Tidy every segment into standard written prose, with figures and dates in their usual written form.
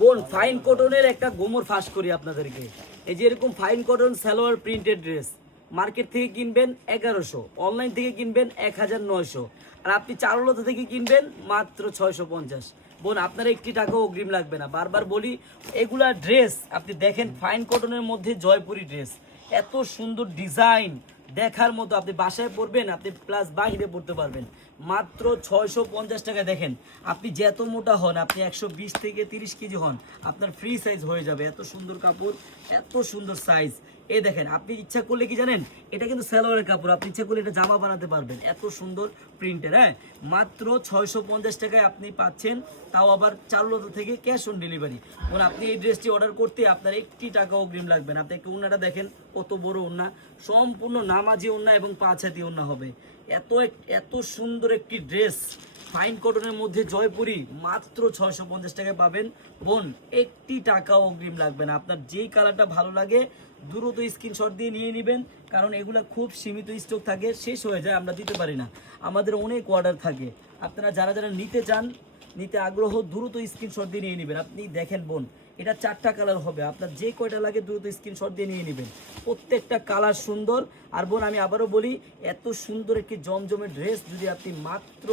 বোন ফাইন কটনের একটা গোমর ফাঁস করি আপনাদেরকে। এই যে এরকম fine cotton salwar printed dress market থেকে কিনবেন 1100, অনলাইন থেকে কিনবেন 1900, আর আপনি চারুলতা থেকে কিনবেন মাত্র 650। বোন আপনার একটি টাকাও অগ্রিম লাগবে না। বারবার বলি, এগুলা ড্রেস আপনি দেখেন ফাইন কটনের মধ্যে জয়পুরি ড্রেস, এত সুন্দর ডিজাইন দেখার মতো। আপনি বাসায় পরবেন, আপনি প্লাস বাইরে পড়তে পারবেন মাত্র 650 টাকায়। দেখেন আপনি যত মোটা হন, আপনি 120 থেকে 30 কেজি হন, আপনার ফ্রি সাইজ হয়ে যাবে। এত সুন্দর কাপড়, এত সুন্দর সাইজ। এই দেখেন, আপনি ইচ্ছা করলে কি জানেন, এটা কিন্তু সালোয়ারের কাপড়, আপনি ইচ্ছা করলে এটা জামা বানাতে পারবেন। এত সুন্দর প্রিন্টের। হ্যাঁ, মাত্র 650 টাকায় আপনি পাচ্ছেন, তাও আবার চারুলতা থেকে ক্যাশ অন ডেলিভারি। মানে আপনি এই ড্রেসটি অর্ডার করতে আপনার একটি টাকা অগ্রিম লাগবে না। আপনি একটু ওড়নাটা দেখেন, কত বড় ওড়না, সম্পূর্ণ নামাজি ওড়না এবং 5 হাতি ওড়না হবে। এত সুন্দর একটি ড্রেস ফাইন কটনের মধ্যে জয়পুরি মাত্র 650 টাকায় পাবেন। বোন একটি টাকাও অগ্রিম লাগবে না। আপনার যেই কালারটা ভালো লাগে দ্রুত স্ক্রিনশট দিয়ে নিয়ে নেবেন, কারণ এগুলো খুব সীমিত স্টক থাকে, শেষ হয়ে যায়, আমরা দিতে পারি না, আমাদের অনেক অর্ডার থাকে। আপনারা যারা যারা নিতে চান, নিতে আগ্রহ, দ্রুত স্ক্রিনশট দিয়ে নিয়ে নেবেন। আপনি দেখেন বোন, এটা 4টা কালার হবে, আপনার যে কয়টা লাগে দ্রুত স্ক্রিনশট দিয়ে নিয়ে নেবেন। প্রত্যেকটা কালার সুন্দর। আর বোন আমি আবারও বলি, এত সুন্দর একটি জমজমের ড্রেস যদি আপনি মাত্র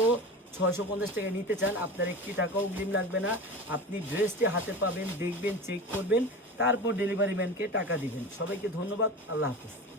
650 টাকায় নিতে চান, আপনার একটি টাকাও অগ্রিম লাগবে না। আপনি ড্রেসটি হাতে পাবেন, দেখবেন, চেক করবেন, তারপর ডেলিভারি ম্যানকে টাকা দিবেন। সবাইকে ধন্যবাদ। আল্লাহ হাফিজ।